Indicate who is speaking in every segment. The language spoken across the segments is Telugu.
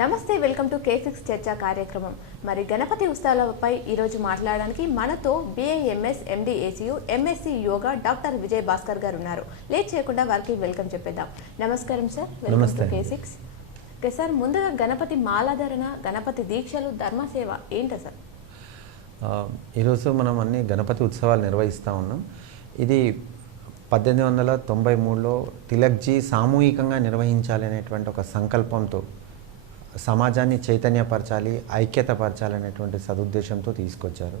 Speaker 1: నమస్తే వెల్కమ్ టు కే సిక్స్ చర్చా కార్యక్రమం. మరి గణపతి ఉత్సవాలపై ఈరోజు మాట్లాడడానికి మనతో BAMS MD ACU MSc yoga doctor Vijay Bhaskar garu ఉన్నారు. లేట్ చేయకుండా వారికి వెల్కమ్ చెప్పేద్దాం. నమస్కారం సార్. వెల్కమ్ టు కే
Speaker 2: అండి.
Speaker 1: సిక్స్ ఓకే సార్ ముందుగా గణపతి మాలాధరణ గణపతి దీక్షలు ధర్మసేవ ఏంటో సార్?
Speaker 2: ఈరోజు మనం అన్ని గణపతి ఉత్సవాలు నిర్వహిస్తూ ఉన్నాం. ఇది పద్దెనిమిది వందల తొంభై మూడులో తిలక్జీ సామూహికంగా నిర్వహించాలి అనేటువంటి ఒక సంకల్పంతో సమాజాన్ని చైతన్యపరచాలి ఐక్యతపరచాలి అనేటువంటి సదుద్దేశంతో తీసుకొచ్చారు.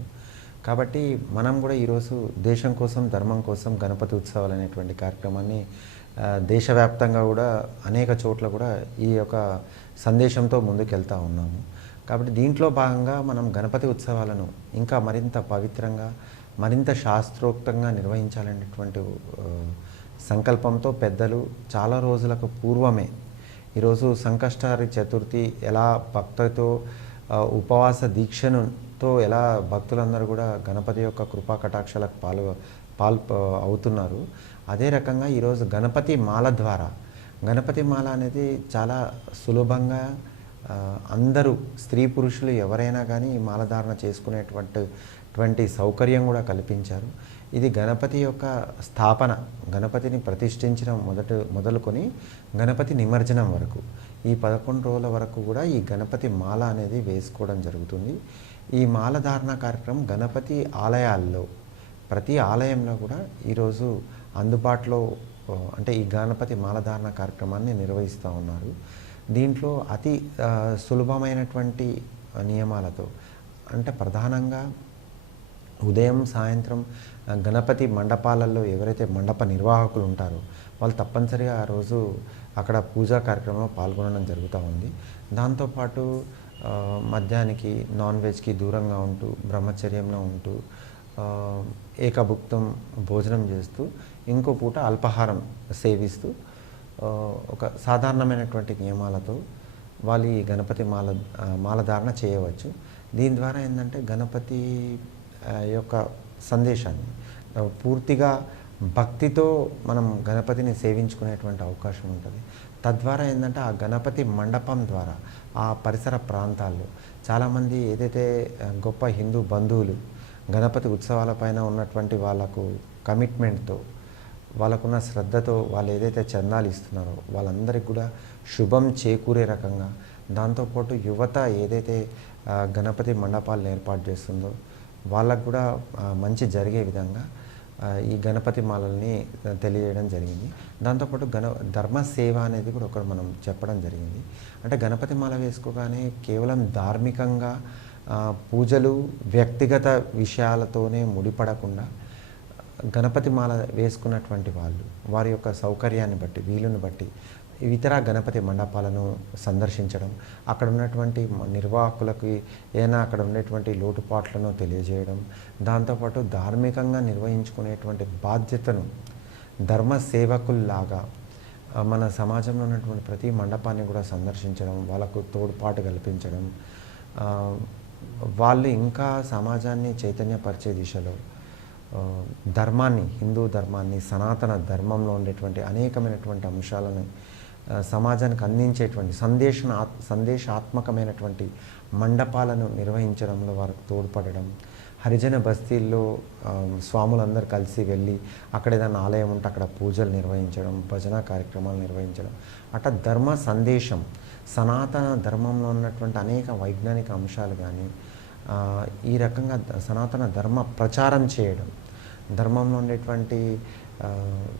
Speaker 2: కాబట్టి మనం కూడా ఈరోజు దేశం కోసం ధర్మం కోసం గణపతి ఉత్సవాలు అనేటువంటి కార్యక్రమాన్ని దేశవ్యాప్తంగా కూడా అనేక చోట్ల కూడా ఈ యొక్క సందేశంతో ముందుకెళ్తూ ఉన్నాము. కాబట్టి దీంట్లో భాగంగా మనం గణపతి ఉత్సవాలను ఇంకా మరింత పవిత్రంగా మరింత శాస్త్రోక్తంగా నిర్వహించాలనేటువంటి సంకల్పంతో పెద్దలు చాలా రోజులకు పూర్వమే ఈరోజు సంకష్టారి చతుర్థి ఎలా భక్తితో ఉపవాస దీక్షనుతో ఎలా భక్తులందరూ కూడా గణపతి యొక్క కృపా కటాక్షాలకు పాలు పాల్ అవుతున్నారు. అదే రకంగా ఈరోజు గణపతి మాల ద్వారా గణపతి మాల అనేది చాలా సులభంగా అందరూ స్త్రీ పురుషులు ఎవరైనా కానీ మాలధారణ చేసుకునేటువంటి సౌకర్యం కూడా కల్పించారు. ఇది గణపతి యొక్క స్థాపన. గణపతిని ప్రతిష్ఠించడం మొదట మొదలుకొని గణపతి నిమజ్జనం వరకు. ఈ పదకొండు రోజుల వరకు కూడా ఈ గణపతి మాల అనేది వేసుకోవడం జరుగుతుంది. ఈ మాల ధారణ కార్యక్రమం గణపతి ఆలయాల్లో ప్రతి ఆలయంలో కూడా ఈరోజు అందుబాటులో అంటే ఈ గణపతి మాలధారణ కార్యక్రమాన్ని నిర్వహిస్తూ ఉన్నారు. దీంట్లో అతి సులభమైనటువంటి నియమాలతో అంటే ప్రధానంగా ఉదయం సాయంత్రం గణపతి మండపాలలో ఎవరైతే మండప నిర్వాహకులు ఉంటారో వాళ్ళు తప్పనిసరిగా ఆ రోజు అక్కడ పూజా కార్యక్రమంలో పాల్గొనడం జరుగుతూ ఉంది. దాంతోపాటు ఆ, మద్యానికి నాన్ వెజ్కి దూరంగా ఉంటూ బ్రహ్మచర్యంలో ఉంటూ ఏకభుక్తం భోజనం చేస్తూ ఇంకో పూట అల్పాహారం సేవిస్తూ ఒక సాధారణమైనటువంటి నియమాలతో వాళ్ళు ఈ గణపతి మాల మాలధారణ చేయవచ్చు. దీని ద్వారా ఏంటంటే గణపతి యొక్క సందేశాన్ని. పూర్తిగా భక్తితో మనం గణపతిని సేవించుకునేటువంటి అవకాశం ఉంటుంది. తద్వారా ఏంటంటే ఆ గణపతి మండపం ద్వారా ఆ పరిసర ప్రాంతాల్లో చాలామంది ఏదైతే గొప్ప హిందూ బంధువులు గణపతి ఉత్సవాలపైన ఉన్నటువంటి వాళ్ళకు కమిట్మెంట్తో వాళ్ళకున్న శ్రద్ధతో వాళ్ళు ఏదైతే చందాలు ఇస్తున్నారో వాళ్ళందరికీ కూడా శుభం చేకూరే రకంగా దాంతోపాటు యువత ఏదైతే గణపతి మండపాలను ఏర్పాటు చేస్తుందో వాళ్ళకు కూడా మంచి జరిగే విధంగా ఈ గణపతి మాలల్ని తెలియజేయడం జరిగింది. దాంతోపాటు గణ ధర్మ సేవ అనేది కూడా ఒకటి మనం చెప్పడం జరిగింది. అంటే గణపతి మాల వేసుకోగానే కేవలం ధార్మికంగా పూజలు వ్యక్తిగత విషయాలతోనే ముడిపడకుండా గణపతి మాల వేసుకున్నటువంటి వాళ్ళు వారి యొక్క సౌకర్యాన్ని బట్టి వీలుని బట్టి ఇతర గణపతి మండపాలను సందర్శించడం అక్కడ ఉన్నటువంటి నిర్వాహకులకి ఏదైనా అక్కడ ఉండేటువంటి లోటుపాట్లను తెలియజేయడం దాంతోపాటు ధార్మికంగా నిర్వహించుకునేటువంటి బాధ్యతను ధర్మ సేవకుల్లాగా మన సమాజంలో ఉన్నటువంటి ప్రతి మండపాన్ని కూడా సందర్శించడం వాళ్ళకు తోడ్పాటు కల్పించడం వాళ్ళు ఇంకా సమాజాన్ని చైతన్యపరిచే దిశలో ధర్మాన్ని హిందూ ధర్మాన్ని సనాతన ధర్మంలో ఉండేటువంటి అనేకమైనటువంటి అంశాలను సమాజానికి అందించేటువంటి సందేశన సందేశాత్మకమైనటువంటి మండపాలను నిర్వహించడంలో వారికి తోడ్పడడం హరిజన బస్తీల్లో స్వాములందరూ కలిసి వెళ్ళి అక్కడ ఏదైనా ఆలయం ఉంటే అక్కడ పూజలు నిర్వహించడం భజన కార్యక్రమాలు నిర్వహించడం. అట ధర్మ సందేశం సనాతన ధర్మంలో ఉన్నటువంటి అనేక వైజ్ఞానిక అంశాలు కానీ ఈ రకంగా సనాతన ధర్మ ప్రచారం చేయడం ధర్మంలో ఉండేటువంటి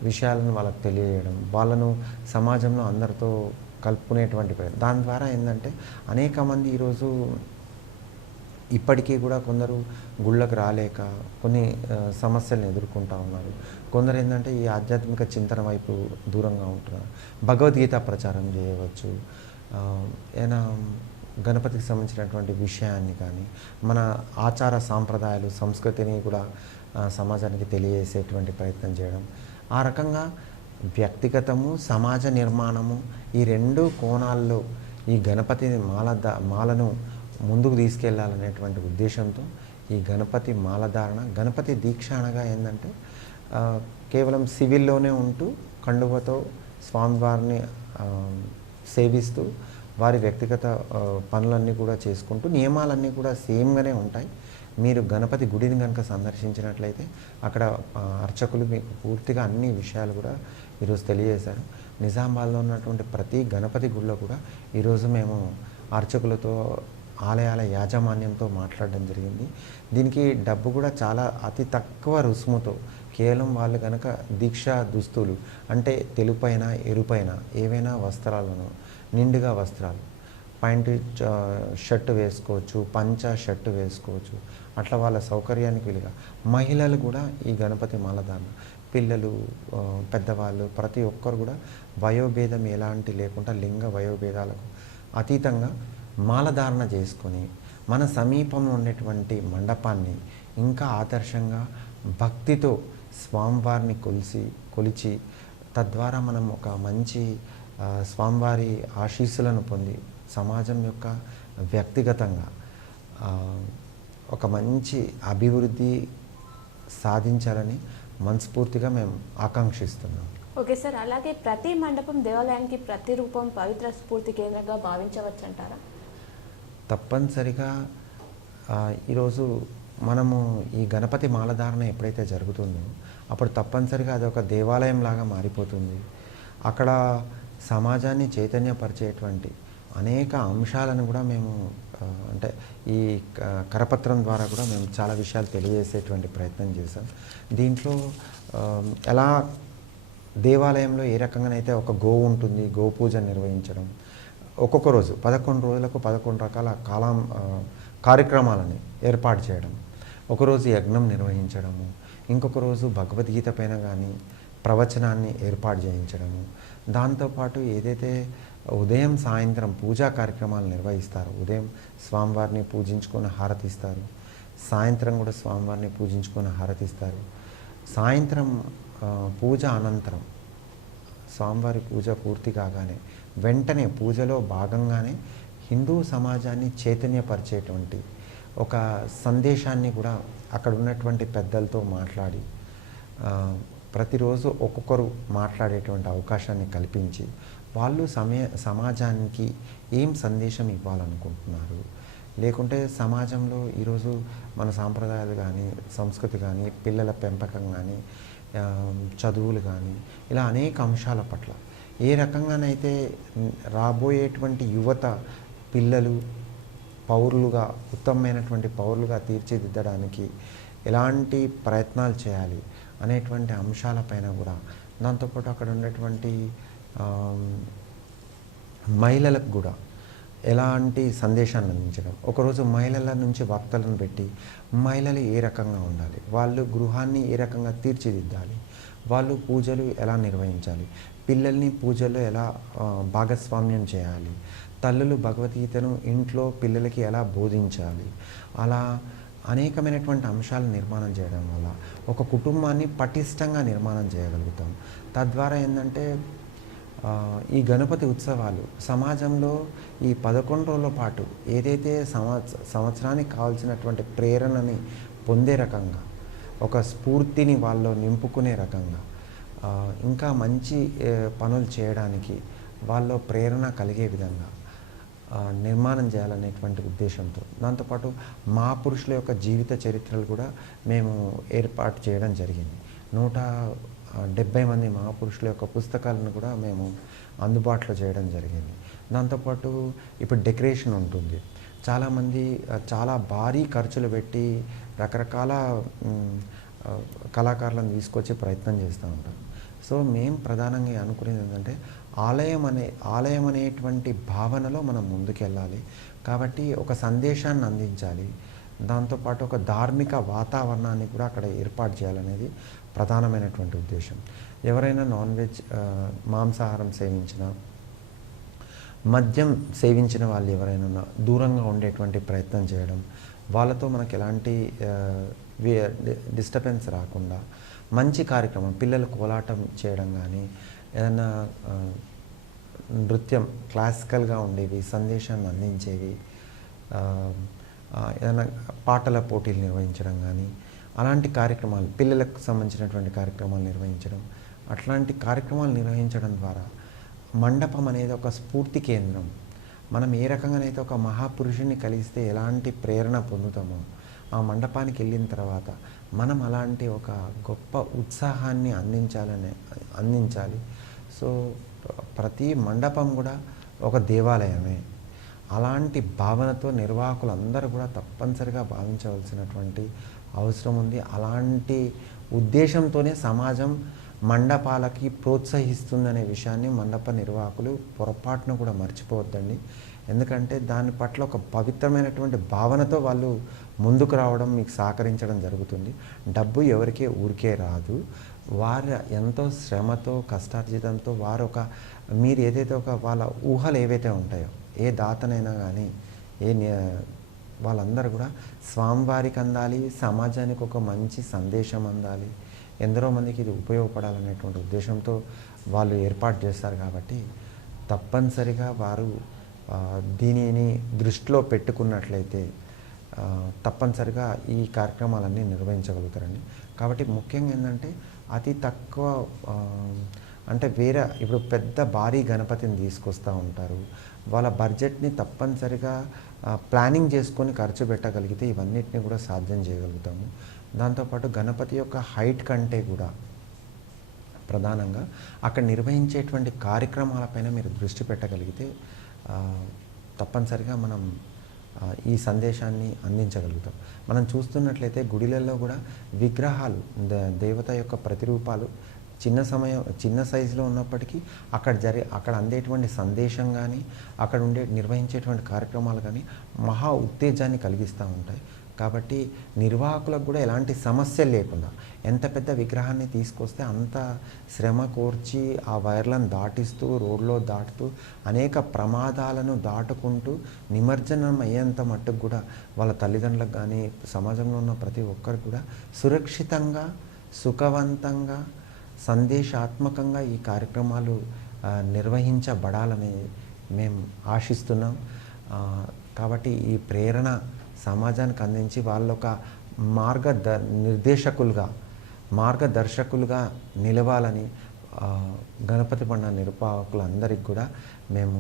Speaker 2: విషయాలను వాళ్ళకి తెలియజేయడం వాళ్ళను సమాజంలో అందరితో కలుపుకునేటువంటి ప్రయత్నం. దాని ద్వారా ఏంటంటే అనేక మంది ఈరోజు ఇప్పటికీ కూడా కొందరు గుళ్ళకు రాలేక కొన్ని సమస్యలను ఎదుర్కొంటూ ఉన్నారు. కొందరు ఏంటంటే ఈ ఆధ్యాత్మిక చింతన వైపు దూరంగా ఉంటున్నారు. భగవద్గీత ప్రచారం చేయవచ్చు. ఏదైనా గణపతికి సంబంధించినటువంటి విషయాన్ని కానీ మన ఆచార సాంప్రదాయాలు సంస్కృతిని కూడా సమాజానికి తెలియజేసేటువంటి ప్రయత్నం చేయడం. ఆ రకంగా వ్యక్తిగతము సమాజ నిర్మాణము ఈ రెండు కోణాల్లో ఈ గణపతి మాల మాలను ముందుకు తీసుకెళ్ళాలనేటువంటి ఉద్దేశంతో ఈ గణపతి మాలధారణ గణపతి దీక్ష అనగా ఏంటంటే కేవలం సివిల్లోనే ఉంటూ కండువతో స్వామివారిని సేవిస్తూ వారి వ్యక్తిగత పనులన్నీ కూడా చేసుకుంటూ నియమాలన్నీ కూడా సేమ్గానే ఉంటాయి. మీరు గణపతి గుడిని కనుక సందర్శించినట్లయితే అక్కడ అర్చకులు మీకు పూర్తిగా అన్ని విషయాలు కూడా ఈరోజు తెలియజేశారు. నిజామాబాద్లో ఉన్నటువంటి ప్రతి గణపతి గుడిలో కూడా ఈరోజు మేము అర్చకులతో ఆలయాల యాజమాన్యంతో మాట్లాడడం జరిగింది. దీనికి డబ్బు కూడా చాలా అతి తక్కువ రుసుముతో కేవలం వాళ్ళు కనుక దీక్ష దుస్తులు అంటే తెలుపైన ఎరుపైన ఏవైనా వస్త్రాలను నిండుగా వస్త్రాలు పాయింట్ షర్ట్ వేసుకోవచ్చు పంచ షర్ట్ వేసుకోవచ్చు అట్లా వాళ్ళ సౌకర్యానికి వీలుగా. మహిళలు కూడా ఈ గణపతి మాలధారణ పిల్లలు పెద్దవాళ్ళు ప్రతి ఒక్కరు కూడా వయోభేదం ఎలాంటి లేకుండా లింగ వయోభేదాలకు అతీతంగా మాలధారణ చేసుకొని మన సమీపంలో ఉండేటువంటి మండపాన్ని ఇంకా ఆదర్శంగా భక్తితో స్వామివారిని కొలిసి కొలిచి తద్వారా మనం ఒక మంచి స్వామివారి ఆశీస్సులను పొంది సమాజం యొక్క వ్యక్తిగతంగా ఒక మంచి అభివృద్ధి సాధించాలని మనస్ఫూర్తిగా మేము ఆకాంక్షిస్తున్నాం.
Speaker 1: ఓకే సార్ అలాగే ప్రతి మండపం దేవాలయానికి ప్రతి రూపం పవిత్ర స్ఫూర్తి కేంద్రంగా భావించవచ్చు అంటారా
Speaker 2: తప్పనిసరిగా ఈరోజు మనము ఈ గణపతి మాలధారణ ఎప్పుడైతే జరుగుతుందో అప్పుడు తప్పనిసరిగా అది ఒక దేవాలయం లాగా మారిపోతుంది. అక్కడ సమాజాన్ని చైతన్యపరిచేటువంటి అనేక అంశాలను కూడా మేము అంటే ఈ క- కరపత్రం ద్వారా కూడా మేము చాలా విషయాలు తెలియజేసేటువంటి ప్రయత్నం చేశాం. దీంట్లో ఎలా దేవాలయంలో ఏ రకంగానైతే ఒక గోవు ఉంటుంది గోపూజ నిర్వహించడం ఒక్కొక్క రోజు పదకొండు రోజులకు పదకొండు రకాల కాలం కార్యక్రమాలని ఏర్పాటు చేయడం ఒకరోజు యజ్ఞం నిర్వహించడము ఇంకొక రోజు భగవద్గీత పైన కానీ ప్రవచనాన్ని ఏర్పాటు చేయించడము దాంతోపాటు ఏదైతే ఉదయం సాయంత్రం పూజా కార్యక్రమాలు నిర్వహిస్తారు. ఉదయం స్వామివారిని పూజించుకొని హారతిస్తారు. సాయంత్రం కూడా స్వామివారిని పూజించుకొని హారతిస్తారు. సాయంత్రం పూజ అనంతరం. స్వామివారి పూజ పూర్తి కాగానే వెంటనే పూజలో భాగంగానే హిందూ సమాజాన్ని చైతన్యపరిచేటువంటి ఒక సందేశాన్ని కూడా అక్కడ ఉన్నటువంటి పెద్దలతో మాట్లాడి ప్రతిరోజు ఒక్కొక్కరు మాట్లాడేటువంటి అవకాశాన్ని కల్పించి వాళ్ళు సమయ సమాజానికి ఏం సందేశం ఇవ్వాలనుకుంటున్నారు? లేకుంటే సమాజంలో ఈరోజు మన సాంప్రదాయాలు కానీ సంస్కృతి కానీ పిల్లల పెంపకం కానీ చదువులు కానీ ఇలా అనేక అంశాల పట్ల ఏ రకంగానైతే రాబోయేటువంటి యువత పిల్లలు పౌరులుగా ఉత్తమమైనటువంటి పౌరులుగా తీర్చిదిద్దడానికి ఎలాంటి ప్రయత్నాలు చేయాలి అనేటువంటి అంశాలపైన కూడా దాంతోపాటు అక్కడ ఉన్నటువంటి మహిళలకు కూడా ఎలాంటి సందేశాన్ని అందించడం? ఒకరోజు మహిళల నుంచి వక్తలను పెట్టి మహిళలు ఏ రకంగా ఉండాలి? వాళ్ళు గృహాన్ని ఏ రకంగా తీర్చిదిద్దాలి? వాళ్ళు పూజలు ఎలా నిర్వహించాలి? పిల్లల్ని పూజల్లో ఎలా భాగస్వామ్యం చేయాలి? తల్లులు భగవద్గీతను ఇంట్లో పిల్లలకి ఎలా బోధించాలి? అలా అనేకమైనటువంటి అంశాలు నిర్మాణం చేయడం వల్ల ఒక కుటుంబాన్ని పటిష్టంగా నిర్మాణం చేయగలుగుతాం. తద్వారా ఏంటంటే ఈ గణపతి ఉత్సవాలు సమాజంలో ఈ పదకొండు రోజుల పాటు ఏదైతే సంవత్స సంవత్సరానికి కావాల్సినటువంటి ప్రేరణని పొందే రకంగా ఒక స్ఫూర్తిని వాళ్ళు నింపుకునే రకంగా ఇంకా మంచి పనులు చేయడానికి వాళ్ళు ప్రేరణ కలిగే విధంగా నిర్మాణం చేయాలనేటువంటి ఉద్దేశంతో. దాంతోపాటు మా పురుషుల యొక్క జీవిత చరిత్రలు కూడా మేము ఏర్పాటు చేయడం జరిగింది. నూట డెబ్బై మంది మహాపురుషుల యొక్క పుస్తకాలను కూడా మేము అందుబాటులో చేయడం జరిగింది. దాంతోపాటు ఇప్పుడు డెకరేషన్ ఉంటుంది. చాలామంది చాలా భారీ ఖర్చులు పెట్టి రకరకాల కళాకారులను తీసుకొచ్చే ప్రయత్నం చేస్తూ ఉంటారు సో మేము ప్రధానంగా అనుకునేది ఏంటంటే ఆలయం అనే ఆలయం అనేటువంటి భావనలో మనం ముందుకెళ్ళాలి. కాబట్టి ఒక సందేశాన్ని అందించాలి. దాంతోపాటు ఒక ధార్మిక వాతావరణాన్ని కూడా అక్కడ ఏర్పాటు చేయాలనేది ప్రధానమైనటువంటి ఉద్దేశం. ఎవరైనా నాన్ వెజ్ మాంసాహారం సేవించిన మద్యం సేవించిన వాళ్ళు ఎవరైనా దూరంగా ఉండేటువంటి ప్రయత్నం చేయడం వాళ్ళతో మనకు ఎలాంటి డిస్టర్బెన్స్ రాకుండా మంచి కార్యక్రమం పిల్లలు కోలాటం చేయడం కానీ ఏదైనా నృత్యం క్లాసికల్గా ఉండేవి సందేశాన్ని అందించేవి ఏదైనా పాటల పోటీలు నిర్వహించడం కానీ అలాంటి కార్యక్రమాలు పిల్లలకు సంబంధించినటువంటి కార్యక్రమాలు నిర్వహించడం అట్లాంటి కార్యక్రమాలు నిర్వహించడం ద్వారా మండపం అనేది ఒక స్ఫూర్తి కేంద్రం. మనం ఏ రకంగానైతే ఒక మహాపురుషుని కలిస్తే ఎలాంటి ప్రేరణ పొందుతామో ఆ మండపానికి వెళ్ళిన తర్వాత మనం అలాంటి ఒక గొప్ప ఉత్సాహాన్ని అందించాలని అందించాలి. సో ప్రతి మండపం కూడా ఒక దేవాలయమే. అలాంటి భావనతో నిర్వాహకులు అందరూ కూడా తప్పనిసరిగా భావించవలసినటువంటి అవసరం ఉంది. అలాంటి ఉద్దేశంతోనే సమాజం మండపాలకి ప్రోత్సహిస్తుందనే విషయాన్ని మండప నిర్వాహకులు పొరపాటును కూడా మర్చిపోవద్దండి. ఎందుకంటే దాని పట్ల ఒక పవిత్రమైనటువంటి భావనతో వాళ్ళు ముందుకు రావడం మీకు సహకరించడం జరుగుతుంది. డబ్బు ఎవరికీ ఊరికే రాదు. వారు ఎంతో శ్రమతో కష్టార్జితంతో వారు ఒక మీరు ఏదైతే ఒక వాళ్ళ ఊహలు ఏవైతే ఉంటాయో ఏ దాతనైనా కానీ ఏ వాళ్ళందరూ కూడా స్వామివారికి అందాలి సమాజానికి ఒక మంచి సందేశం అందాలి. ఎందరో మందికి ఇది ఉపయోగపడాలనేటువంటి ఉద్దేశంతో వాళ్ళు ఏర్పాటు చేస్తారు కాబట్టి తప్పనిసరిగా వారు దీనిని దృష్టిలో పెట్టుకున్నట్లయితే తప్పనిసరిగా ఈ కార్యక్రమాలన్నీ నిర్వహించగలుగుతారండి. కాబట్టి ముఖ్యంగా ఏంటంటే అతి తక్కువ అంటే వేరే ఇప్పుడు పెద్ద భారీ గణపతిని తీసుకొస్తూ ఉంటారు. వాళ్ళ బడ్జెట్ని తప్పనిసరిగా ప్లానింగ్ చేసుకొని ఖర్చు పెట్టగలిగితే ఇవన్నిటిని కూడా సాధ్యం చేయగలుగుతాము. దాంతోపాటు గణపతి యొక్క హైట్ కంటే కూడా ప్రధానంగా అక్కడ నిర్వహించేటువంటి కార్యక్రమాలపైన మీరు దృష్టి పెట్టగలిగితే తప్పనిసరిగా మనం ఈ సందేశాన్ని అందించగలుగుతాం. మనం చూస్తున్నట్లయితే గుడిలలో కూడా విగ్రహాలు దేవత యొక్క ప్రతిరూపాలు చిన్న సమయం చిన్న సైజులో ఉన్నప్పటికీ అక్కడ జరి అక్కడ అందేటువంటి సందేశం కానీ అక్కడ ఉండే నిర్వహించేటువంటి కార్యక్రమాలు కానీ మహా ఉత్తేజాన్ని కలిగిస్తూ ఉంటాయి. కాబట్టి నిర్వాహకులకు కూడా ఎలాంటి సమస్యలు లేకుండా ఎంత పెద్ద విగ్రహాన్ని తీసుకొస్తే అంత శ్రమ కోర్చి ఆ వైర్లను దాటిస్తూ రోడ్లో దాటుతూ అనేక ప్రమాదాలను దాటుకుంటూ నిమజ్జనం అయ్యేంత మట్టుకు కూడా వాళ్ళ తల్లిదండ్రులకు కానీ సమాజంలో ఉన్న ప్రతి ఒక్కరికి కూడా సురక్షితంగా సుఖవంతంగా సందేశాత్మకంగా ఈ కార్యక్రమాలు నిర్వహించబడాలని మేము ఆశిస్తున్నాం. కాబట్టి ఈ ప్రేరణ సమాజానికి అందించి వాళ్ళ ఒక మార్గ నిర్దేశకులుగా మార్గదర్శకులుగా నిలవాలని గణపతి పండుగ నిర్వాహకులందరికీ కూడా మేము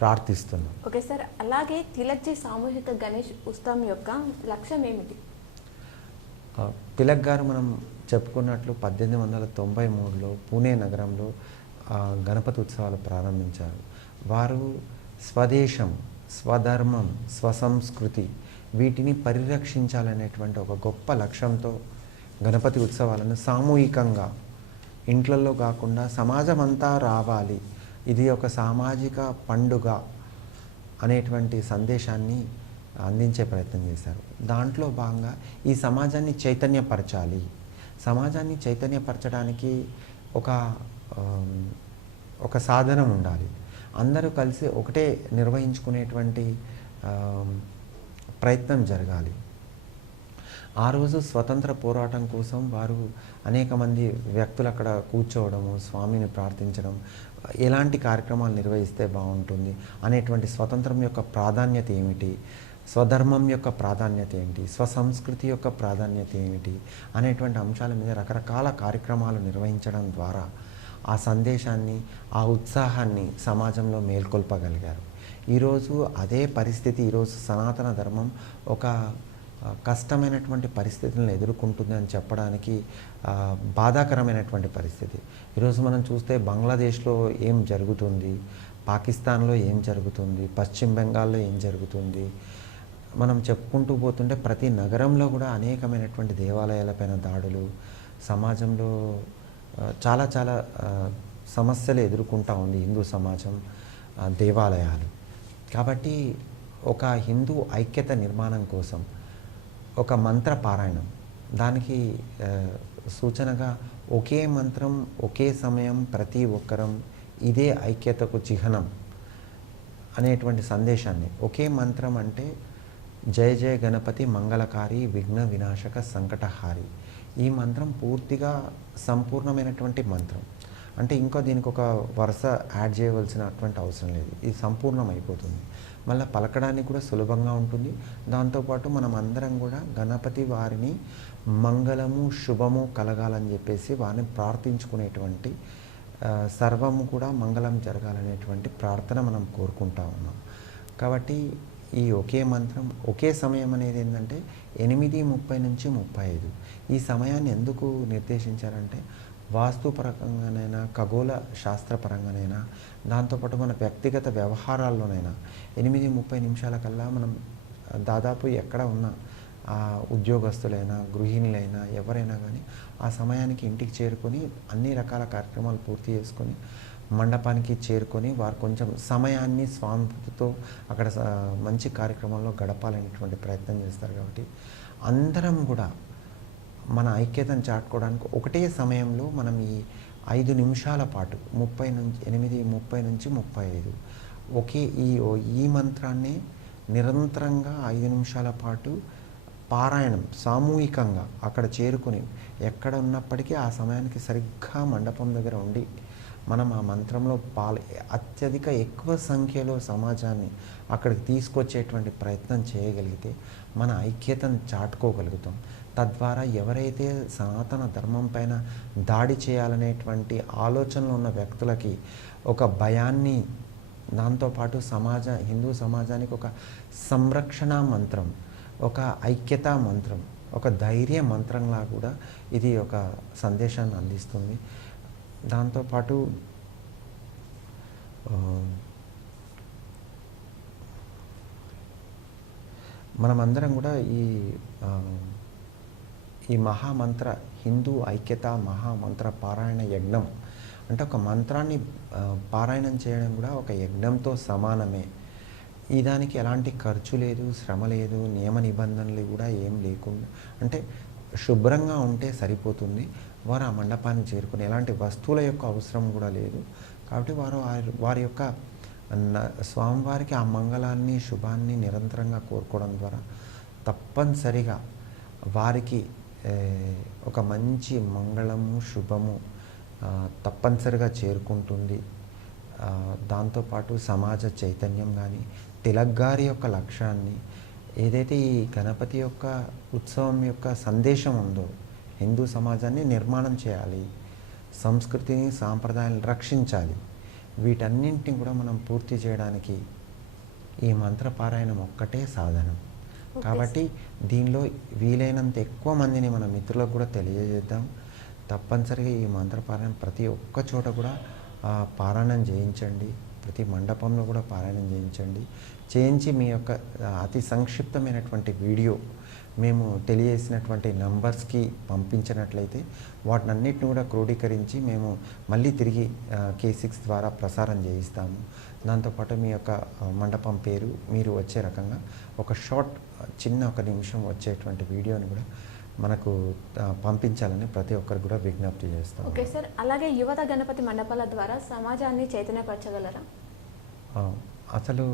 Speaker 2: ప్రార్థిస్తున్నాం.
Speaker 1: Okay sir. అలాగే తిలక్జీ సామూహిక గణేష్ ఉత్సవం యొక్క లక్ష్యం ఏమిటి
Speaker 2: తిలక్ గారు మనం చెప్పుకున్నట్లు పద్దెనిమిది వందల తొంభై మూడులో పూణే నగరంలో గణపతి ఉత్సవాలు ప్రారంభించారు. వారు స్వదేశం స్వధర్మం స్వసంస్కృతి వీటిని పరిరక్షించాలనేటువంటి ఒక గొప్ప లక్ష్యంతో గణపతి ఉత్సవాలను సామూహికంగా ఇంట్లలో కాకుండా సమాజం అంతా రావాలి. ఇది ఒక సామాజిక పండుగ అనేటువంటి సందేశాన్ని అందించే ప్రయత్నం చేశారు. దాంట్లో భాగంగా ఈ సమాజాన్ని చైతన్యపరచాలి. సమాజాన్ని చైతన్యపరచడానికి ఒక ఒక సాధనం ఉండాలి. అందరూ కలిసి ఒకటే నిర్వహించుకునేటువంటి ప్రయత్నం జరగాలి. ఆ రోజు స్వతంత్ర పోరాటం కోసం వారు అనేక మంది వ్యక్తులు అక్కడ కూర్చోవడము స్వామిని ప్రార్థించడం ఎలాంటి కార్యక్రమాలు నిర్వహిస్తే బాగుంటుంది అనేటువంటి స్వతంత్రం యొక్క ప్రాధాన్యత ఏమిటి? స్వధర్మం యొక్క ప్రాధాన్యత ఏంటి? స్వసంస్కృతి యొక్క ప్రాధాన్యత ఏమిటి? అనేటువంటి అంశాల మీద రకరకాల కార్యక్రమాలు నిర్వహించడం ద్వారా ఆ సందేశాన్ని ఆ ఉత్సాహాన్ని సమాజంలో మేల్కొల్పగలిగారు. ఈరోజు అదే పరిస్థితి ఈరోజు సనాతన ధర్మం ఒక కష్టమైనటువంటి పరిస్థితులను ఎదుర్కొంటుందని చెప్పడానికి బాధాకరమైనటువంటి పరిస్థితి. ఈరోజు మనం చూస్తే బంగ్లాదేశ్లో ఏం జరుగుతుంది? పాకిస్తాన్లో ఏం జరుగుతుంది? పశ్చిమ బెంగాల్లో ఏం జరుగుతుంది? మనం చెప్పుకుంటూ పోతుంటే ప్రతి నగరంలో కూడా అనేకమైనటువంటి దేవాలయాలపైన దాడులు సమాజంలో చాలా చాలా సమస్యలు ఎదుర్కొంటా ఉంది హిందూ సమాజం దేవాలయాలు. కాబట్టి ఒక హిందూ ఐక్యత నిర్మాణం కోసం ఒక మంత్ర పారాయణం. దానికి సూచనగా ఒకే మంత్రం ఒకే సమయం ప్రతి ఒక్కరం ఇదే ఐక్యతకు చిహ్నం అనేటువంటి సందేశాన్ని. ఒకే మంత్రం అంటే జయ జయ గణపతి మంగళకారి విఘ్న వినాశక సంకటహారి. ఈ మంత్రం పూర్తిగా సంపూర్ణమైనటువంటి మంత్రం. అంటే ఇంకా దీనికి ఒక వరుస యాడ్ చేయవలసినటువంటి అవసరం లేదు. ఇది సంపూర్ణం అయిపోతుంది మళ్ళీ పలకడానికి కూడా సులభంగా ఉంటుంది. దాంతోపాటు మనం అందరం కూడా గణపతి వారిని మంగళము శుభము కలగాలని చెప్పేసి వారిని ప్రార్థించుకునేటువంటి సర్వము కూడా మంగళం జరగాలనేటువంటి ప్రార్థన మనం కోరుకుంటా ఉన్నాం. కాబట్టి ఈ ఒకే మంత్రం ఒకే సమయం అనేది ఏంటంటే ఎనిమిది ముప్పై నుంచి ముప్పై ఐదు. ఈ సమయాన్ని ఎందుకు నిర్దేశించారంటే వాస్తుపరంగానైనా ఖగోళ శాస్త్రపరంగానైనా దాంతోపాటు మన వ్యక్తిగత వ్యవహారాల్లోనైనా ఎనిమిది ముప్పై నిమిషాల కల్లా మనం దాదాపు ఎక్కడ ఉన్నా ఆ ఉద్యోగస్తులైనా గృహిణులైనా ఎవరైనా కానీ ఆ సమయానికి ఇంటికి చేరుకొని అన్ని రకాల కార్యక్రమాలు పూర్తి చేసుకొని మండపానికి చేరుకొని వారు కొంచెం సమయాన్ని స్వామితో అక్కడ మంచి కార్యక్రమంలో గడపాలనేటువంటి ప్రయత్నం చేస్తారు కాబట్టి అందరం కూడా మన ఐక్యతను చాటుకోవడానికి ఒకటే సమయంలో మనం ఈ ఐదు నిమిషాల పాటు ముప్పై నుంచి ఎనిమిది ముప్పై నుంచి ముప్పై ఐదు ఒకే ఈ ఈ మంత్రాన్ని నిరంతరంగా ఐదు నిమిషాల పాటు పారాయణం సామూహికంగా అక్కడ చేరుకుని ఎక్కడ ఉన్నప్పటికీ ఆ సమయానికి సరిగ్గా మండపం దగ్గర ఉండి మనం ఆ మంత్రంలో పాల అత్యధిక ఎక్కువ సంఖ్యలో సమాజాన్ని అక్కడికి తీసుకొచ్చేటువంటి ప్రయత్నం చేయగలిగితే మన ఐక్యతను చాటుకోగలుగుతాం. తద్వారా ఎవరైతే సనాతన ధర్మం పైన దాడి చేయాలనేటువంటి ఆలోచనలు ఉన్న వ్యక్తులకి ఒక భయాన్ని దాంతోపాటు సమాజ హిందూ సమాజానికి ఒక సంరక్షణ మంత్రం ఒక ఐక్యతా మంత్రం ఒక ధైర్య మంత్రంలా కూడా ఇది ఒక సందేశాన్ని అందిస్తుంది. దాంతోపాటు మనమందరం కూడా ఈ ఈ మహామంత్ర హిందూ ఐక్యత మహామంత్ర పారాయణ యజ్ఞం అంటే ఒక మంత్రాన్ని పారాయణం చేయడం కూడా ఒక యజ్ఞంతో సమానమే. ఈ దానికి ఎలాంటి ఖర్చు లేదు శ్రమ లేదు నియమ నిబంధనలు కూడా ఏం లేకుండా అంటే శుభ్రంగా ఉంటే సరిపోతుంది. వారు ఆ మండపాన్ని చేరుకుని ఎలాంటి వస్తువుల యొక్క అవసరం కూడా లేదు. కాబట్టి వారు వారి- వారి యొక్క న- స్వామివారికి ఆ మంగళాన్ని శుభాన్ని నిరంతరంగా కోరుకోవడం ద్వారా తప్పనిసరిగా వారికి ఒక మంచి మంగళము శుభము తప్పనిసరిగా చేరుకుంటుంది. దాంతోపాటు సమాజ చైతన్యం కానీ తిలక్ గారి యొక్క లక్ష్యాన్ని ఏదైతే ఈ గణపతి యొక్క ఉత్సవం యొక్క సందేశం ఉందో హిందూ సమాజాన్ని నిర్మాణం చేయాలి సంస్కృతిని సాంప్రదాయాలను రక్షించాలి. వీటన్నింటిని కూడా మనం పూర్తి చేయడానికి ఈ మంత్రపారాయణం ఒక్కటే సాధనం. కాబట్టి దీనిలో వీలైనంత ఎక్కువ మందిని మన మిత్రులకు కూడా తెలియజేద్దాం. తప్పనిసరిగా ఈ మంత్రపారాయణం ప్రతి ఒక్క చోట కూడా పారాయణం చేయించండి. ప్రతి మండపంలో కూడా పారాయణం చేయించండి. చేయించి మీ యొక్క అతి సంక్షిప్తమైనటువంటి వీడియో మేము తెలియజేసినటువంటి నంబర్స్కి పంపించినట్లయితే వాటినన్నిటిని కూడా క్రోడీకరించి మేము మళ్ళీ తిరిగి కే సిక్స్ ద్వారా ప్రసారం చేయిస్తాము. దాంతోపాటు మీ యొక్క మండపం పేరు మీరు వచ్చే రకంగా ఒక షార్ట్ చిన్న ఒక నిమిషం వచ్చేటువంటి వీడియోని కూడా మనకు పంపించాలని ప్రతి ఒక్కరికి కూడా విజ్ఞప్తి చేస్తాం
Speaker 1: ఓకే సార్. అలాగే యువత గణపతి మండపాల ద్వారా సమాజాన్ని చైతన్యపరచగలరా?
Speaker 2: అసలు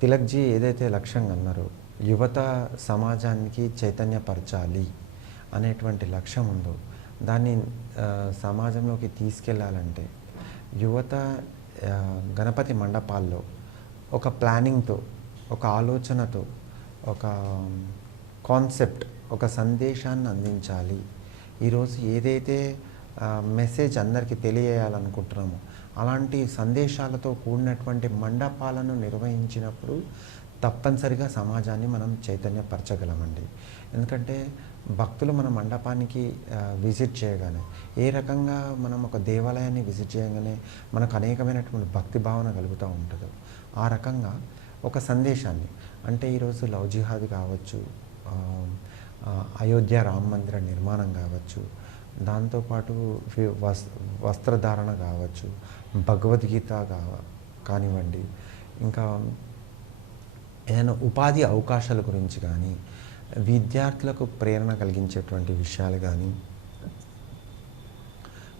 Speaker 2: తిలక్జీ ఏదైతే లక్ష్యంగా అన్నారో యువత సమాజానికి చైతన్యపరచాలి అనేటువంటి లక్ష్యం ఉందో దాన్ని సమాజంలోకి తీసుకెళ్ళాలంటే యువత గణపతి మండపాల్లో ఒక ప్లానింగ్తో ఒక ఆలోచనతో ఒక కాన్సెప్ట్ ఒక సందేశాన్ని అందించాలి. ఈరోజు ఏదైతే మెసేజ్ అందరికీ తెలియజేయాలనుకుంటున్నామో అలాంటి సందేశాలతో కూడినటువంటి మండపాలను నిర్వహించినప్పుడు తప్పనిసరిగా సమాజాన్ని మనం చైతన్యపరచగలమండి. ఎందుకంటే భక్తులు మన మండపానికి విజిట్ చేయగానే ఏ రకంగా మనం ఒక దేవాలయాన్ని విజిట్ చేయగానే మనకు అనేకమైనటువంటి భక్తి భావన కలుగుతూ ఉంటుందో. ఆ రకంగా ఒక సందేశాన్ని అంటే ఈరోజు లవ్ జిహాద్ కావచ్చు అయోధ్య రామ మందిర నిర్మాణం కావచ్చు దాంతోపాటు వస్ వస్త్రధారణ కావచ్చు భగవద్గీత కావ కానివ్వండి ఇంకా ఏదైనా ఉపాధి అవకాశాల గురించి కానీ విద్యార్థులకు ప్రేరణ కలిగించేటువంటి విషయాలు కానీ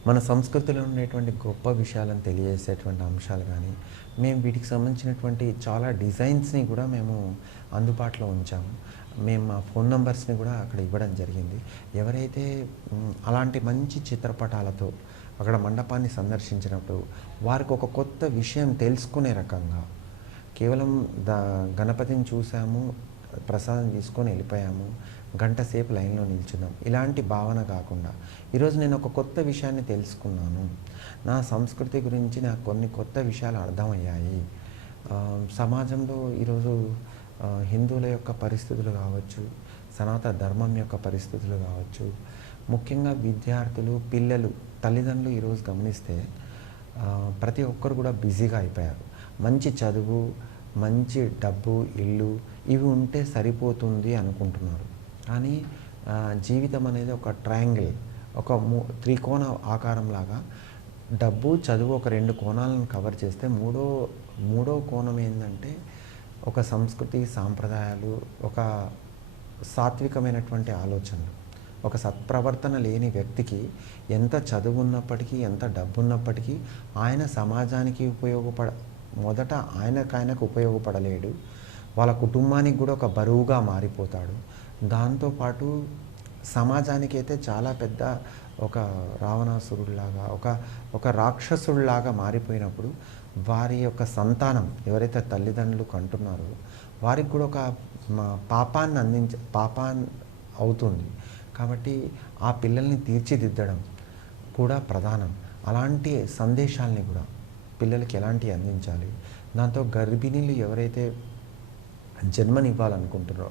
Speaker 2: మన సంస్కృతిలో ఉండేటువంటి గొప్ప విషయాలను తెలియజేసేటువంటి అంశాలు కానీ మేము వీటికి సంబంధించినటువంటి చాలా డిజైన్స్ని కూడా మేము అందుబాటులో ఉంచాము మేము మా ఫోన్ నంబర్స్ని కూడా అక్కడ ఇవ్వడం జరిగింది. ఎవరైతే అలాంటి మంచి చిత్రపటాలతో అక్కడ మండపాన్ని సందర్శించినప్పుడు వారికి ఒక కొత్త విషయం తెలుసుకునే రకంగా కేవలం దా గణపతిని చూసాము ప్రసాదం తీసుకొని వెళ్ళిపోయాము గంట సేపు లైన్లో నిల్చున్నాం. ఇలాంటి భావన కాకుండా. ఈరోజు నేను ఒక కొత్త విషయాన్ని తెలుసుకున్నాను. నా సంస్కృతి గురించి నాకు కొన్ని కొత్త విషయాలు అర్థమయ్యాయి. సమాజంలో ఈరోజు హిందువుల యొక్క పరిస్థితులు కావచ్చు సనాతన ధర్మం యొక్క పరిస్థితులు కావచ్చు ముఖ్యంగా విద్యార్థులు పిల్లలు తల్లిదండ్రులు ఈరోజు గమనిస్తే ప్రతి ఒక్కరు కూడా బిజీగా అయిపోయారు. మంచి చదువు మంచి డబ్బు ఇల్లు ఇవి ఉంటే సరిపోతుంది అనుకుంటున్నారు. కానీ జీవితం అనేది ఒక ట్రయాంగిల్ ఒక మూ త్రికోణ ఆకారంలాగా డబ్బు చదువు ఒక రెండు కోణాలను కవర్ చేస్తే మూడో మూడో కోణం ఏంటంటే ఒక సంస్కృతి సాంప్రదాయాలు ఒక సాత్వికమైనటువంటి ఆలోచనలు. ఒక సత్ప్రవర్తన లేని వ్యక్తికి ఎంత చదువు ఉన్నప్పటికీ ఎంత డబ్బు ఉన్నప్పటికీ ఆయన సమాజానికి ఉపయోగపడ మొదట ఆయనకు ఆయనకు ఉపయోగపడలేడు. వాళ్ళ కుటుంబానికి కూడా ఒక బరువుగా మారిపోతాడు. దాంతోపాటు సమాజానికి అయితే చాలా పెద్ద ఒక రావణాసురుడిలాగా ఒక ఒక రాక్షసుడిలాగా మారిపోయినప్పుడు వారి యొక్క సంతానం ఎవరైతే తల్లిదండ్రులు కంటున్నారో వారికి కూడా ఒక పాపాన్ని అందించ పాపాన్ అవుతుంది. కాబట్టి ఆ పిల్లల్ని తీర్చిదిద్దడం కూడా ప్రధానం. అలాంటి సందేశాల్ని కూడా పిల్లలకి ఎలాంటివి అందించాలి? దాంతో గర్భిణీలు ఎవరైతే జన్మనివ్వాలనుకుంటున్నారో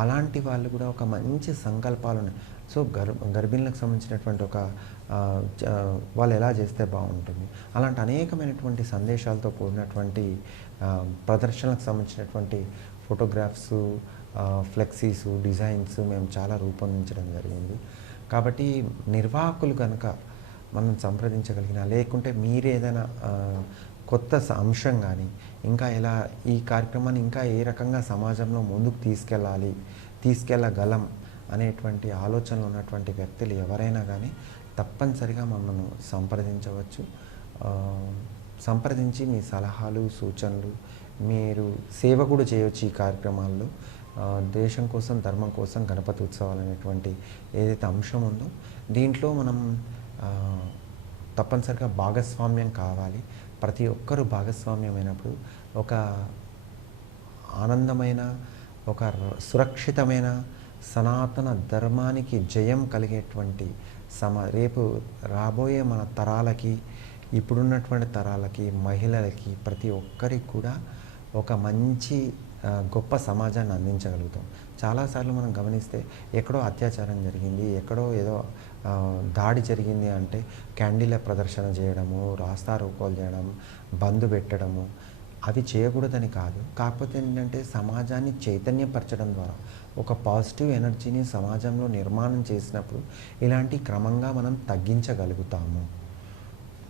Speaker 2: అలాంటి వాళ్ళు కూడా ఒక మంచి సంకల్పాలు ఉన్నాయి సో గర్ గర్భిణులకు సంబంధించినటువంటి ఒక వాళ్ళు ఎలా చేస్తే బాగుంటుంది? అలాంటి అనేకమైనటువంటి సందేశాలతో కూడినటువంటి ప్రదర్శనలకు సంబంధించినటువంటి ఫోటోగ్రాఫ్స్ ఫ్లెక్సీస్ డిజైన్స్ మేము చాలా రూపొందించడం జరిగింది. కాబట్టి నిర్వాహకులు కనుక మనం సంప్రదించగలిగినా లేకుంటే మీరేదైనా కొత్త అంశం కానీ ఇంకా ఎలా ఈ కార్యక్రమాన్ని ఇంకా ఏ రకంగా సమాజంలో ముందుకు తీసుకెళ్ళాలి తీసుకెళ్ళగలం అనేటువంటి ఆలోచనలు ఉన్నటువంటి వ్యక్తులు ఎవరైనా కానీ తప్పనిసరిగా మమ్మల్ని సంప్రదించవచ్చు. సంప్రదించి మీ సలహాలు సూచనలు మీరు సేవ కూడా చేయవచ్చు ఈ కార్యక్రమాల్లో. దేశం కోసం ధర్మం కోసం గణపతి ఉత్సవాలు అనేటువంటి ఏదైతే అంశం ఉందో దీంట్లో మనం తప్పనిసరిగా భాగస్వామ్యం కావాలి. ప్రతి ఒక్కరూ భాగస్వామ్యమైనప్పుడు ఒక ఆనందమైన ఒక సురక్షితమైన సనాతన ధర్మానికి జయం కలిగేటువంటి సమ రేపు రాబోయే మన తరాలకి ఇప్పుడున్నటువంటి తరాలకి మహిళలకి ప్రతి ఒక్కరికి కూడా ఒక మంచి గొప్ప సమాజాన్ని అందించగలుగుతాం. చాలాసార్లు మనం గమనిస్తే ఎక్కడో అత్యాచారం జరిగింది ఎక్కడో ఏదో దాడి జరిగింది అంటే క్యాండిల్ ప్రదర్శన చేయడము రాస్తా రోకోలు చేయడం బంద్ పెట్టడము అవి చేయకూడదని కాదు. కాకపోతే ఏంటంటే సమాజాన్ని చైతన్యపరచడం ద్వారా ఒక పాజిటివ్ ఎనర్జీని సమాజంలో నిర్మాణం చేసినప్పుడు ఇలాంటి క్రమంగా మనం తగ్గించగలుగుతాము.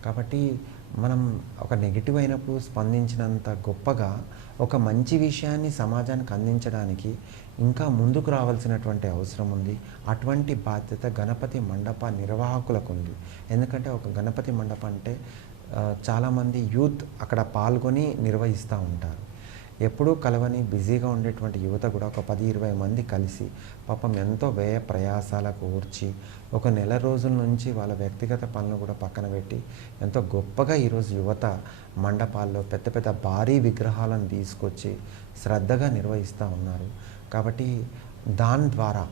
Speaker 2: కాబట్టి మనం ఒక నెగిటివ్ అయినప్పుడు స్పందించినంత గొప్పగా ఒక మంచి విషయాన్ని సమాజానికి అందించడానికి ఇంకా ముందుకు రావాల్సినటువంటి అవసరం ఉంది. అటువంటి బాధ్యత గణపతి మండప నిర్వాహకులకు ఉంది. ఎందుకంటే ఒక గణపతి మండపం అంటే చాలామంది యూత్ అక్కడ పాల్గొని నిర్వహిస్తూ ఉంటారు. ఎప్పుడూ కలవని బిజీగా ఉండేటువంటి యువత కూడా ఒక పది ఇరవై మంది కలిసి పాపం ఎంతో వ్యయ ప్రయాసాలకు ఊర్చి ఒక నెల రోజుల నుంచి వాళ్ళ వ్యక్తిగత పనులు కూడా పక్కన పెట్టి ఎంతో గొప్పగా ఈరోజు యువత మండపాల్లో పెద్ద పెద్ద భారీ విగ్రహాలను తీసుకొచ్చి శ్రద్ధగా నిర్వహిస్తూ ఉన్నారు. కాబట్టి దాని ద్వారా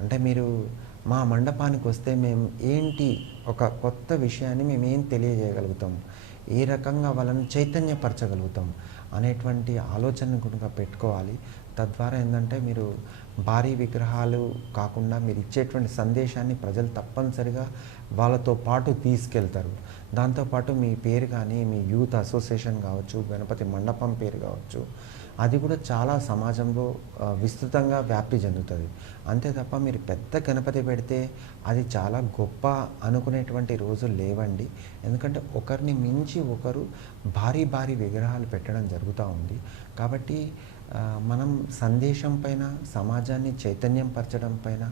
Speaker 2: అంటే మీరు మా మండపానికి వస్తే మేము ఏంటి ఒక కొత్త విషయాన్ని మేమేం తెలియజేయగలుగుతాం? ఏ రకంగా వాళ్ళని చైతన్యపరచగలుగుతాం అనేటువంటి ఆలోచన కనుక పెట్టుకోవాలి. తద్వారా ఏంటంటే మీరు భారీ విగ్రహాలు కాకుండా మీరు ఇచ్చేటువంటి సందేశాన్ని ప్రజలు తప్పనిసరిగా వాళ్ళతో పాటు తీసుకెళ్తారు. దాంతోపాటు మీ పేరు కానీ మీ యూత్ అసోసియేషన్ కావచ్చు గణపతి మండపం పేరు కావచ్చు అది కూడా చాలా సమాజంలో విస్తృతంగా వ్యాప్తి చెందుతుంది. అంతే తప్ప మీరు పెద్ద గణపతి పెడితే అది చాలా గొప్ప అనుకునేటువంటి రోజులు లేవండి. ఎందుకంటే ఒకరిని మించి ఒకరు భారీ భారీ విగ్రహాలు పెట్టడం జరుగుతూ ఉంది. కాబట్టి మనం సందేశం పైన సమాజాన్ని చైతన్యం పరచడం పైన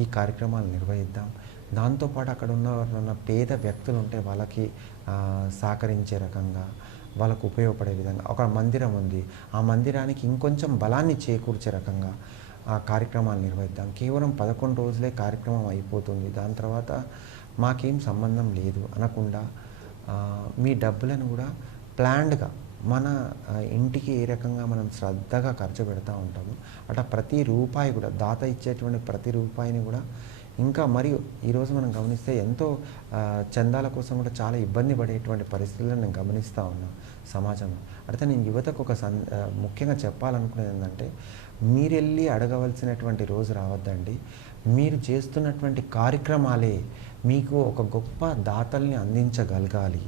Speaker 2: ఈ కార్యక్రమాలు నిర్వహిద్దాం. దాంతోపాటు అక్కడ ఉన్న ఉన్న పేద వ్యక్తులు ఉంటే వాళ్ళకి సహకరించే రకంగా వాళ్ళకు ఉపయోగపడే విధంగా. ఒక మందిరం ఉంది. ఆ మందిరానికి ఇంకొంచెం బలాన్ని చేకూర్చే రకంగా ఆ కార్యక్రమాలు నిర్వహిద్దాం. కేవలం పదకొండు రోజులే కార్యక్రమం అయిపోతుంది. దాని తర్వాత మాకేం సంబంధం లేదు అనకుండా మీ డబ్బులను కూడా ప్లాన్డ్గా మన ఇంటికి ఏ రకంగా మనం శ్రద్ధగా ఖర్చు పెడతా ఉంటాము. అట్లా ప్రతి రూపాయి కూడా దాత ఇచ్చేటువంటి ప్రతి రూపాయిని కూడా ఇంకా మరియు ఈరోజు మనం గమనిస్తే ఎంతో చందాల కోసం కూడా చాలా ఇబ్బంది పడేటువంటి పరిస్థితులను నేను గమనిస్తూ ఉన్నాను సమాజంలో. అయితే నేను యువతకు ఒక సన్ ముఖ్యంగా చెప్పాలనుకునేది ఏంటంటే మీరెళ్ళి అడగవలసినటువంటి రోజు రావద్దండి. మీరు చేస్తున్నటువంటి కార్యక్రమాలే మీకు ఒక గొప్ప దాతల్ని అందించగలగాలి.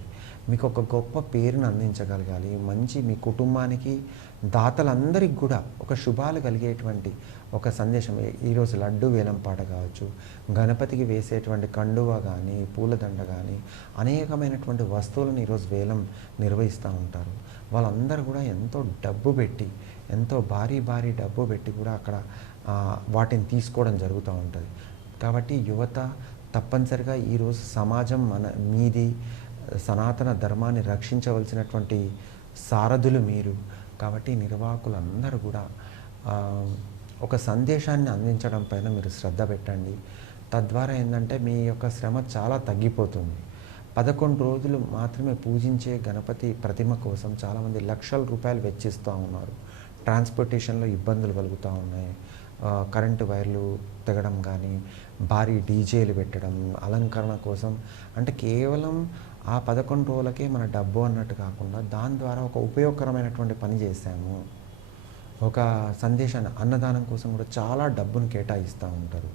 Speaker 2: మీకు ఒక గొప్ప పేరును అందించగలగాలి. మంచి మీ కుటుంబానికి దాతలందరికి కూడా ఒక శుభాలు కలిగేటువంటి ఒక సందేశం. ఈ- ఈరోజు లడ్డు వేలం పాట కావచ్చు గణపతికి వేసేటువంటి కండువ కానీ పూలదండ కానీ అనేకమైనటువంటి వస్తువులను ఈరోజు వేలం నిర్వహిస్తూ ఉంటారు. వాళ్ళందరూ కూడా ఎంతో డబ్బు పెట్టి ఎంతో భారీ భారీ డబ్బు పెట్టి కూడా అక్కడ వాటిని తీసుకోవడం జరుగుతూ ఉంటుంది. కాబట్టి యువత తప్పనిసరిగా ఈరోజు సమాజం మన మీది సనాతన ధర్మాన్ని రక్షించవలసినటువంటి సారథులు మీరు. కాబట్టి నిర్వాహకులందరూ కూడా ఒక సందేశాన్ని అందించడం పైన మీరు శ్రద్ధ పెట్టండి. తద్వారా ఏంటంటే మీ యొక్క శ్రమ చాలా తగ్గిపోతుంది. పదకొండు రోజులు మాత్రమే పూజించే గణపతి ప్రతిమ కోసం చాలామంది లక్షల రూపాయలు వెచ్చిస్తూ ఉన్నారు. ట్రాన్స్పోర్టేషన్లో ఇబ్బందులు కలుగుతూ ఉన్నాయి. కరెంటు వైర్లు తెగడం కానీ భారీ డీజేలు పెట్టడం అలంకరణ కోసం అంటే కేవలం ఆ పదకొండు రోజులకే మన డబ్బు అన్నట్టు కాకుండా దాని ద్వారా ఒక ఉపయోగకరమైనటువంటి పని చేశాము. ఒక సందేశాన్ని అన్నదానం కోసం కూడా చాలా డబ్బును కేటాయిస్తూ ఉంటారు.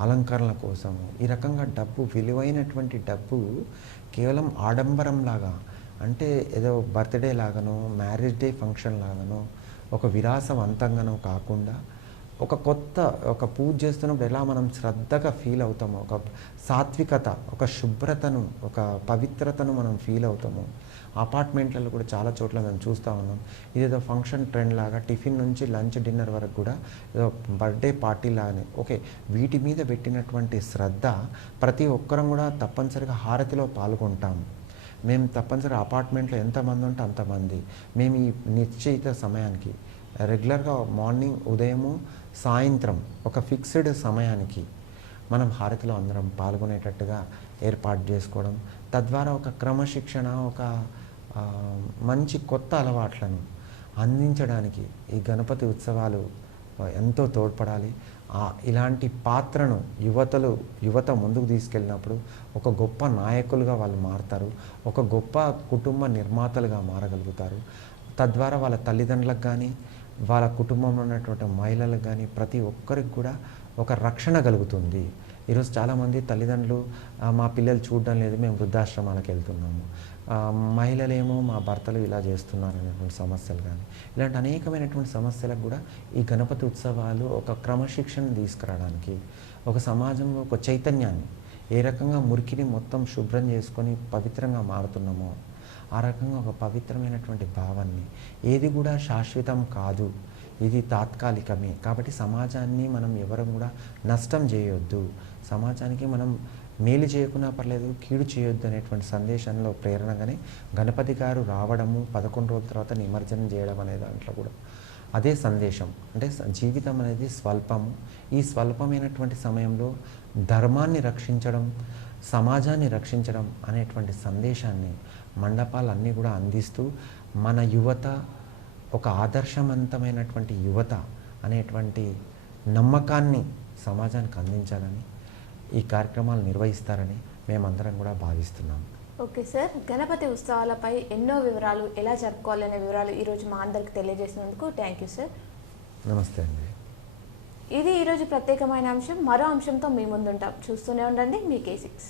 Speaker 2: అలంకరణల కోసము ఈ రకంగా డబ్బు విలువైనటువంటి డబ్బు కేవలం ఆడంబరంలాగా అంటే ఏదో బర్త్డే లాగానో మ్యారేజ్ డే ఫంక్షన్ లాగానో ఒక విరాసవంతంగానో కాకుండా ఒక కొత్త ఒక పూజ చేస్తున్నప్పుడు ఎలా మనం శ్రద్ధగా ఫీల్ అవుతామో ఒక సాత్వికత ఒక శుభ్రతను ఒక పవిత్రతను మనం ఫీల్ అవుతాము అపార్ట్మెంట్లలో కూడా చాలా చోట్ల మేము చూస్తూ ఉన్నాం. ఇదేదో ఫంక్షన్ ట్రెండ్ లాగా టిఫిన్ నుంచి లంచ్ డిన్నర్ వరకు కూడా ఏదో బర్త్డే పార్టీ లాగానే ఓకే వీటి మీద పెట్టినటువంటి శ్రద్ధ ప్రతి ఒక్కరం కూడా తప్పనిసరిగా హారతిలో పాల్గొంటాం. మేము తప్పనిసరిగా అపార్ట్మెంట్లో ఎంతమంది ఉంటే అంతమంది. మేము ఈ నిశ్చయిత సమయానికి రెగ్యులర్గా మార్నింగ్ ఉదయము సాయంత్రం ఒక ఫిక్స్డ్ సమయానికి మనం హారతిలో అందరం పాల్గొనేటట్టుగా ఏర్పాటు చేసుకోవడం. తద్వారా ఒక క్రమశిక్షణ ఒక మంచి కొత్త అలవాట్లను అందించడానికి ఈ గణపతి ఉత్సవాలు ఎంతో తోడ్పడాలి. ఇలాంటి పాత్రను యువతలు యువత ముందుకు తీసుకెళ్ళినప్పుడు ఒక గొప్ప నాయకులుగా వాళ్ళు మారుతారు. ఒక గొప్ప కుటుంబ నిర్మాతలుగా మారగలుగుతారు. తద్వారా వాళ్ళ తల్లిదండ్రులకు కానీ వాళ్ళ కుటుంబంలో ఉన్నటువంటి మహిళలకు కానీ ప్రతి ఒక్కరికి కూడా ఒక రక్షణ కలుగుతుంది. ఈరోజు చాలామంది తల్లిదండ్రులు మా పిల్లలు చూడడం లేదు మేము వృద్ధాశ్రమాలకు వెళ్తున్నాము. మహిళలేమో మా భర్తలు ఇలా చేస్తున్నారు అనేటువంటి సమస్యలు కానీ ఇలాంటి అనేకమైనటువంటి సమస్యలకు కూడా ఈ గణపతి ఉత్సవాలు ఒక క్రమశిక్షణ తీసుకురావడానికి ఒక సమాజంలో ఒక చైతన్యాన్ని ఏ రకంగా మురికిని మొత్తం శుభ్రం చేసుకొని పవిత్రంగా మారుతున్నామో ఆ రకంగా ఒక పవిత్రమైనటువంటి భావాన్ని ఏది కూడా శాశ్వతం కాదు ఇది తాత్కాలికమే. కాబట్టి సమాజాన్ని మనం ఎవరం కూడా నష్టం చేయొద్దు. సమాజానికి మనం మేలు చేయకున్నా పర్లేదు కీడు చేయొద్దు అనేటువంటి సందేశంలో ప్రేరణగానే గణపతి గారు రావడము పదకొండు రోజుల తర్వాత నిమజ్జనం చేయడం అనే దాంట్లో కూడా అదే సందేశం. అంటే జీవితం అనేది స్వల్పము. ఈ స్వల్పమైనటువంటి సమయంలో ధర్మాన్ని రక్షించడం సమాజాన్ని రక్షించడం అనేటువంటి సందేశాన్ని మండపాలన్నీ కూడా అందిస్తూ మన యువత ఒక ఆదర్శవంతమైనటువంటి యువత అనేటువంటి నమ్మకాన్ని సమాజానికి అందించాలని ఈ కార్యక్రమాలు నిర్వహిస్తారని మేమందరం కూడా భావిస్తున్నాం.
Speaker 1: ఓకే సార్ గణపతి ఉత్సవాలపై ఎన్నో వివరాలు ఎలా జరుపుకోవాలనే వివరాలు ఈరోజు మా అందరికి తెలియజేసినందుకు థ్యాంక్ యూ సార్.
Speaker 2: నమస్తే అండి.
Speaker 1: ఇది ఈరోజు ప్రత్యేకమైన అంశం మరో అంశంతో మీ ముందుంటాం. చూస్తూనే ఉండండి మీ కే సిక్స్